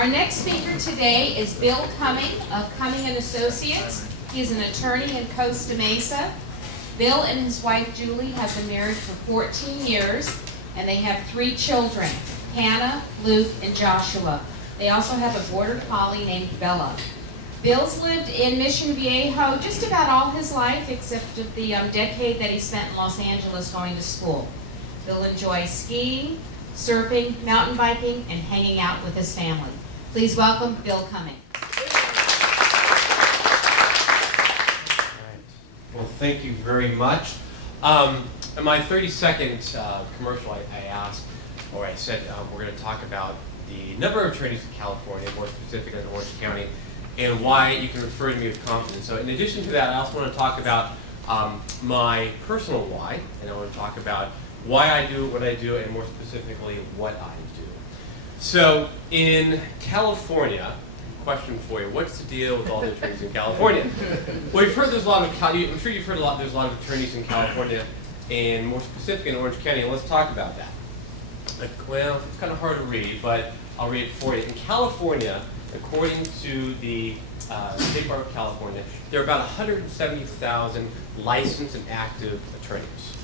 Our next speaker today is Bill Cumming of Cumming and Associates. He is an attorney in Costa Mesa. Bill and his wife Julie have been married for 14 years, and they have 3 children, Hannah, Luke, and Joshua. They also have a border collie named Bella. Bill's lived in Mission Viejo just about all his life, except the decade that he spent in Los Angeles going to school. Bill enjoys skiing, surfing, mountain biking, and hanging out with his family. Please welcome Bill Cumming. Well, thank you very much. In my 30-second commercial, I asked, or I said, we're going to talk about the number of attorneys in California, more specifically in Orange County, and why you can refer to me with confidence. So in addition to that, I also want to talk about my personal why, and I want to talk about why I do what I do, and more specifically, what I do. So in California, question for you, what's the deal with all the attorneys in California? Well, you've heard there's a lot of, I'm sure you've heard there's a lot of attorneys in California, and more specifically in Orange County, and let's talk about that. Well, it's kind of hard to read, but I'll read it for you. In California, according to the State Bar of California, there are about 170,000 licensed and active attorneys.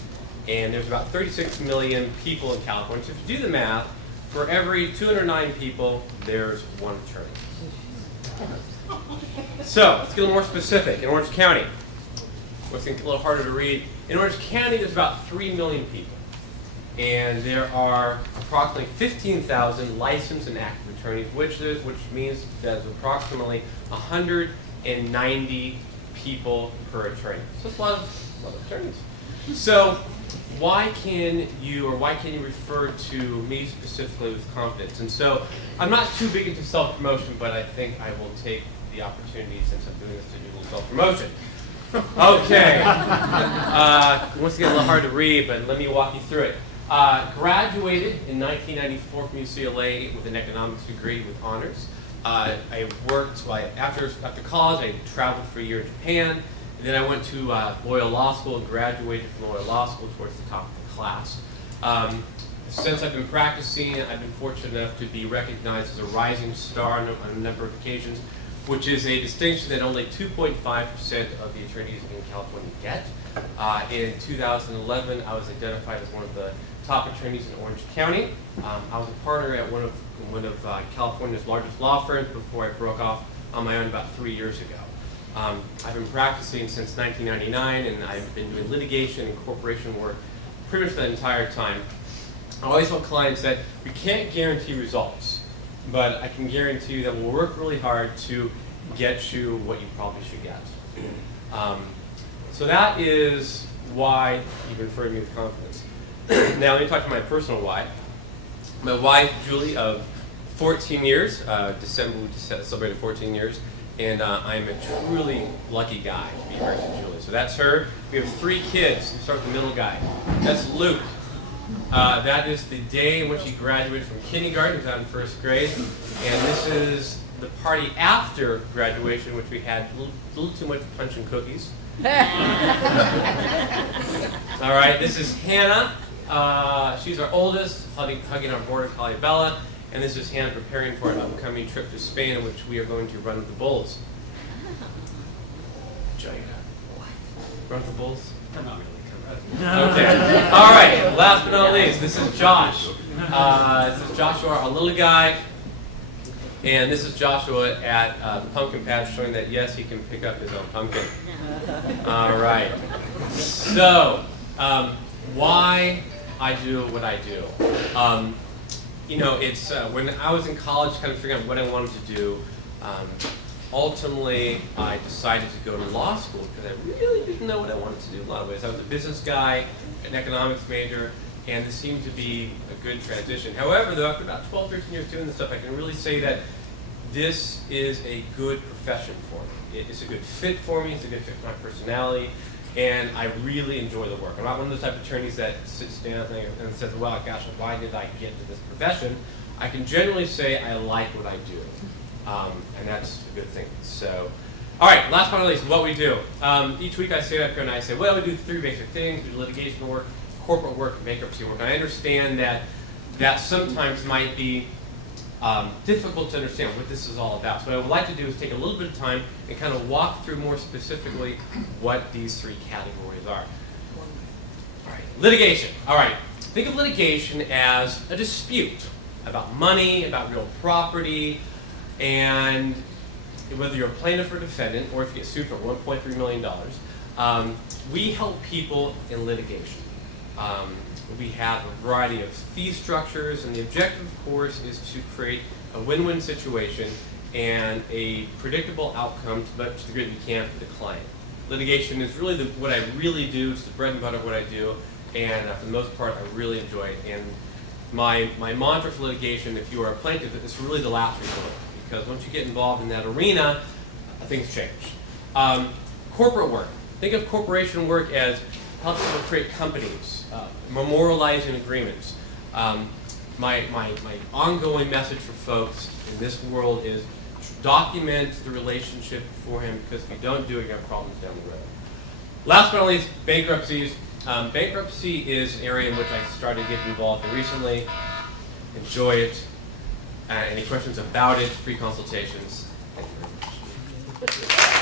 And there's about 36 million people in California. So if you do the math, for every 209 people, there's 1 attorney. So let's get a little more specific. In Orange County, what's going to get a little harder to read, in Orange County there's about 3 million people. And there are approximately 15,000 licensed and active attorneys, which means that there's approximately 190 people per attorney. So it's a lot of attorneys. So why can you refer to me specifically with confidence? And so I'm not too big into self-promotion, but I think I will take the opportunity, since I'm doing this, to do a little self-promotion. Okay. Once again, a little hard to read, but let me walk you through it. Graduated in 1994 from UCLA with an economics degree with honors. I worked, after college, I traveled for a year in Japan. And then I went to Loyola Law School and graduated from Loyola Law School towards the top of the class. Since I've been practicing, I've been fortunate enough to be recognized as a rising star on a number of occasions, which is a distinction that only 2.5% of the attorneys in California get. In 2011, I was identified as one of the top attorneys in Orange County. I was a partner at one of California's largest law firms before I broke off on my own about 3 years ago. I've been practicing since 1999, and I've been doing litigation and corporation work pretty much the entire time. I always tell clients that we can't guarantee results, but I can guarantee you that we'll work really hard to get you what you probably should get. So that is why you've referred me with confidence. Now let me talk to my personal why. My wife, Julie, of 14 years, December we just celebrated 14 years, and I'm a truly lucky guy to be married to Julie. So that's her. We have 3 kids. We start with the middle guy. That's Luke. That is the day in which he graduated from kindergarten. He was out in 1st grade. And this is the party after graduation, which we had a little too much punch and cookies. All right, this is Hannah. She's our oldest, hugging our border collie Bella. And this is Hannah preparing for an upcoming trip to Spain, in which we are going to run with the bulls. Run with the bulls? Not really. Okay. All right. Last but not least, this is Josh. This is Joshua, our little guy. And this is Joshua at the pumpkin patch, showing that, yes, he can pick up his own pumpkin. All right. So, why I do what I do. It's when I was in college, kind of figuring out what I wanted to do. Ultimately, I decided to go to law school because I really didn't know what I wanted to do in a lot of ways. I was a business guy, an economics major, and this seemed to be a good transition. However, though, after about 12, 13 years doing this stuff, I can really say that this is a good profession for me. It's a good fit for me. It's a good fit for my personality. And I really enjoy the work. I'm not one of those type of attorneys that sits down and says, well, gosh, why did I get into this profession? I can generally say I like what I do. And that's a good thing. So, all right, last but not least, what we do. Each week I stand up here and I say, well, we do 3 basic things. We do litigation work, corporate work, and bankruptcy work. And I understand that sometimes might be difficult to understand what this is all about. So what I would like to do is take a little bit of time and kind of walk through more specifically what these three categories are. All right, litigation. All right, think of litigation as a dispute about money, about real property, and whether you're a plaintiff or defendant, or if you get sued for $1.3 million, we help people in litigation. We have a variety of fee structures, and the objective, of course, is to create a win-win situation and a predictable outcome to the degree that we can for the client. Litigation is really what I really do. It's the bread and butter of what I do, and for the most part, I really enjoy it. And my mantra for litigation, if you are a plaintiff, is really the last resort, because once you get involved in that arena, things change. Corporate work. Think of corporation work as helping to create companies, memorializing agreements. My ongoing message for folks in this world is document the relationship beforehand, because if you don't do it, you have problems down the road. Last but not least, bankruptcies. Bankruptcy is an area in which I started getting involved in recently. Enjoy it. Any questions about it, free consultations. Thank you very much.